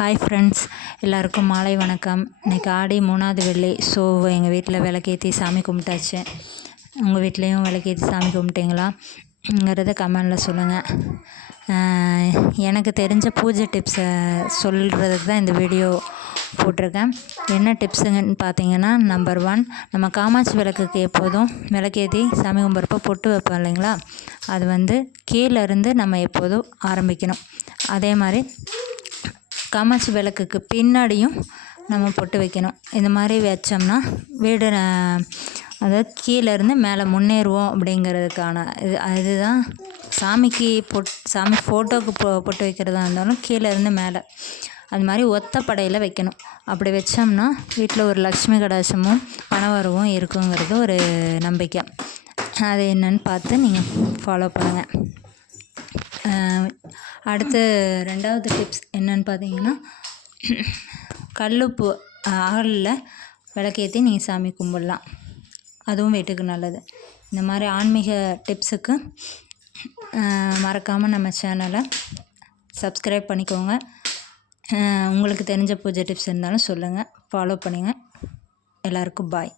Hi friends, எல்லாருக்கும் மாலை வணக்கம். இன்றைக்கி ஆடி 3வது வெள்ளி. ஸோ எங்கள் வீட்டில் விளக்கேற்றி சாமி கும்பிட்டாச்சு. உங்கள் வீட்லேயும் விளக்கேற்றி சாமி கும்பிட்டீங்களாங்கிறத கமெண்டில் சொல்லுங்கள். எனக்கு தெரிஞ்ச பூஜை டிப்ஸை சொல்கிறதுக்கு தான் இந்த வீடியோ போட்டிருக்கேன். என்ன டிப்ஸுங்கன்னு பார்த்தீங்கன்னா, நம்பர் 1, நம்ம காமாட்சி விளக்குக்கு எப்போதும் விளக்கேற்றி சாமி கும்பிட்றப்போ பொட்டு வைப்போம் இல்லைங்களா, அது கீழேருந்து நம்ம எப்போதும் ஆரம்பிக்கணும். அதே மாதிரி காமாட்சி விளக்குக்கு பின்னாடியும் நம்ம பொட்டு வைக்கணும். இந்த மாதிரி வச்சோம்னா வீடு அதாவது கீழேருந்து மேலே முன்னேறுவோம் அப்படிங்கிறதுக்கான அதுதான். சாமி ஃபோட்டோவுக்கு பொட்டு வைக்கிறதா இருந்தாலும் கீழேருந்து மேலே அது மாதிரி ஒத்தப்படையில் வைக்கணும். அப்படி வச்சோம்னா வீட்டில் ஒரு லக்ஷ்மி கடாட்சமும் பணவரவும் இருக்குங்கிறது ஒரு நம்பிக்கை. அது என்னன்னு பார்த்து நீங்கள் ஃபாலோ பண்ணுங்கள். அடுத்து 2வது டிப்ஸ் என்னன்னு பார்த்தீங்கன்னா, கல்லுப்பு அகலில் விளக்கேற்றி நீங்கள் சாமி கும்பிடலாம். அதுவும் வீட்டுக்கு நல்லது. இந்த மாதிரி ஆன்மீக டிப்ஸுக்கு மறக்காமல் நம்ம சேனலை சப்ஸ்கிரைப் பண்ணிக்கோங்க. உங்களுக்கு தெரிஞ்ச பூஜை டிப்ஸ் இருந்தாலும் சொல்லுங்கள், ஃபாலோ பண்ணுங்கள். எல்லாருக்கும் பாய்.